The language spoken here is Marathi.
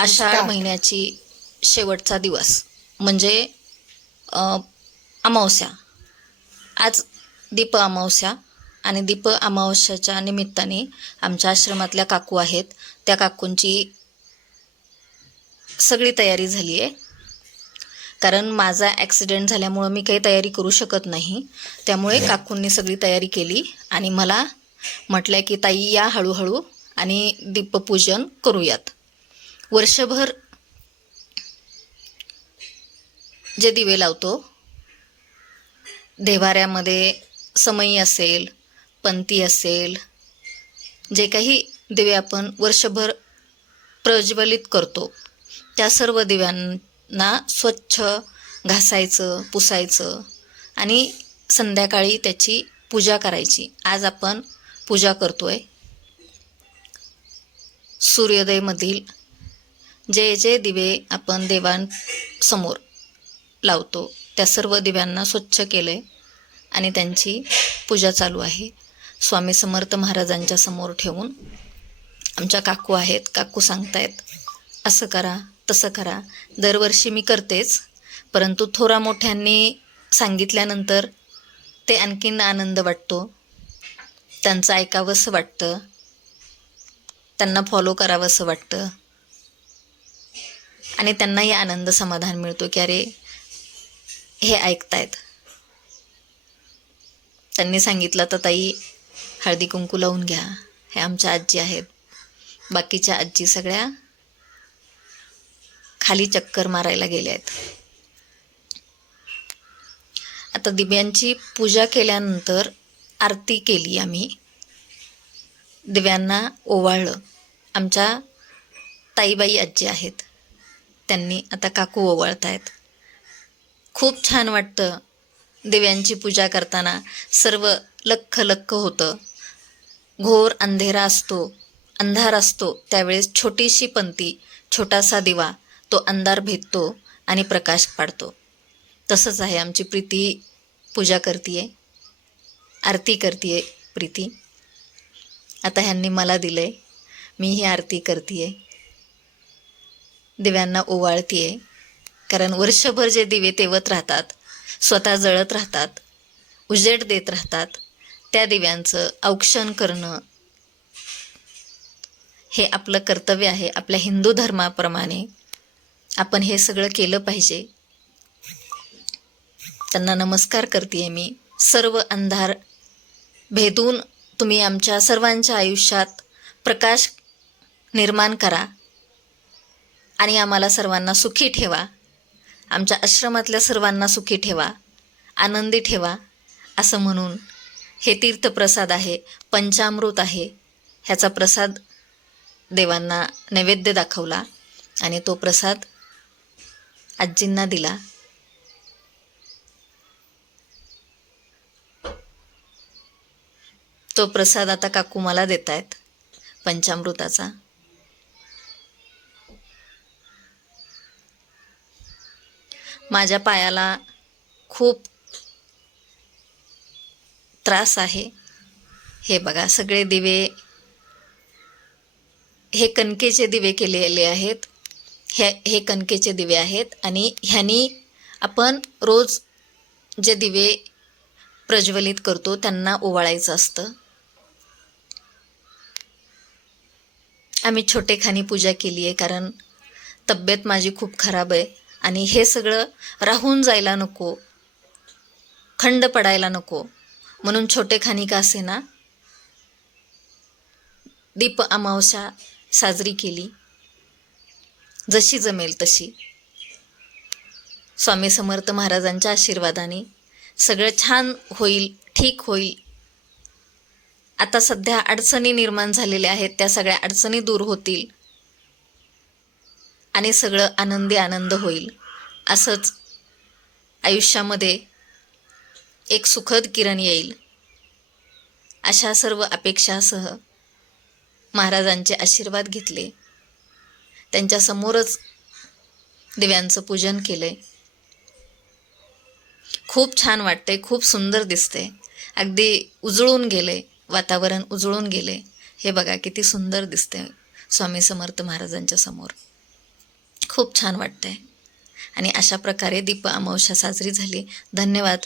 आषाढ. महिन्याची शेवटचा दिवस. म्हणजे अमावस्या. आज दीप अमावस्या आणि दीप अमावस्याच्या निमित्ताने आमच्या आश्रमातल्या काकू आहेत. त्या काकूंची सगळी तयारी झाली आहे. कारण माझा ॲक्सिडेंट झाल्यामुळं मी काही तयारी करू शकत नाही. त्यामुळे काकूंनी सगळी तयारी केली आणि मला म्हटलं की ताई या हळूहळू आणि दीपपूजन करूयात. वर्षभर जे दिवे लावतो देवाऱ्यामध्ये समई असेल पंती असेल जे काही दिवे आपण वर्षभर प्रज्वलित करतो त्या सर्व दिव्यांना स्वच्छ घासायचं पुसायचं आणि संध्याकाळी त्याची पूजा करायची. आज आपण पूजा करतो आहे सूर्योदयमधील जे जे दिवे आपण देवांसमोर लावतो त्या सर्व दिव्यांना स्वच्छ केलं आहे आणि त्यांची पूजा चालू आहे. स्वामी समर्थ महाराजांच्या समोर ठेवून आमच्या काकू आहेत काकू सांगतायत असं करा तसं करा. दरवर्षी मी करतेच परंतु थोरा मोठ्यांनी सांगितल्यानंतर ते आणखीन आनंद वाटतो. त्यांचं ऐकावंसं वाटतं त्यांना फॉलो करावंसं वाटतं. आणि त्यांनाही आनंद समाधान मिळतो की अरे हे ऐकतायत. त्यांनी सांगितलं तर ताई हळदी कुंकू लावून घ्या. हे आमच्या आजी आहेत. बाकीच्या आजी सगळ्या खाली चक्कर मारायला गेल्या आहेत. आता दिव्यांची पूजा केल्यानंतर आरती केली आम्ही. दिव्यांना ओवाळलं. आमच्या ताईबाई आजी आहेत. त्यांनी आता काकू ओवाळतायत खूप छान वाटतं दिव्यांची पूजा करताना. सर्व लख्ख लख्ख होतं. घोर अंधेरा असतो अंधार असतो त्यावेळेस छोटीशी पंती छोटासा दिवा तो अंधार भेदतो आणि प्रकाश पाडतो. तसंच आहे आमची प्रीती पूजा करते आरती करते प्रीती. आता ह्यांनी मला दिलं आहे मी ही आरती करते दिव्यांना ओवाळते कारण वर्षभर जे दिवे तेवत राहतात स्वतः जळत राहतात उजेड देत राहतात त्या दिव्यांचं औक्षण करणं हे आपलं कर्तव्य आहे. आपल्या हिंदू धर्माप्रमाणे आपण हे सगळं केलं पाहिजे. त्यांना नमस्कार करते मी. सर्व अंधार भेदून तुम्ही आमच्या सर्वांच्या आयुष्यात प्रकाश निर्माण करा. आणि आम्हाला सर्वांना सुखी ठेवा. आमच्या आश्रमातल्या सर्वांना सुखी ठेवा. आनंदी ठेवा. असं म्हणून हे तीर्थप्रसाद आहे पंचामृत आहे. ह्याचा प्रसाद देवांना नैवेद्य दाखवला आणि तो प्रसाद आजींना दिला. तो प्रसाद आता काकू मला देत आहेत पंचामृताचा. माझ्या पायाला खूप त्रास आहे. हे बघा सगळे दिवे हे कणकेचे दिवे केलेले आहेत. हे हे कणकेचे दिवे आहेत आणि ह्यानी आपण रोज जे दिवे प्रज्वलित करतो त्यांना ओवाळायचं असतं. आम्ही छोटेखानी पूजा केली आहे कारण तब्येत माझी खूप खराब आहे. आणि हे सगळं राहून जायला नको. खंड पडायला नको. म्हणून छोटे का असे ना दीप अमावस्या साजरी केली. जशी जमेल तशी. स्वामी समर्थ महाराजांच्या आशीर्वादाने सगळं छान होईल ठीक होईल. आता सध्या अडचणी निर्माण झालेल्या आहेत त्या सगळ्या अडचणी दूर होतील. आणि सगळं आनंदी आनंद होईल. असंच आयुष्यामध्ये एक सुखद किरण येईल. अशा सर्व अपेक्षासह महाराजांचे आशीर्वाद घेतले. त्यांच्यासमोरच दिव्यांचं पूजन केलंय खूप छान वाटते खूप सुंदर दिसते. अगदी उजळून गेले वातावरण उजळून गेले. हे बघा किती सुंदर दिसते स्वामी समर्थ महाराजांच्या समोर. खूप छान वाटतंय. आणि अशा प्रकारे दीप अमावस्या साजरी झाली. धन्यवाद.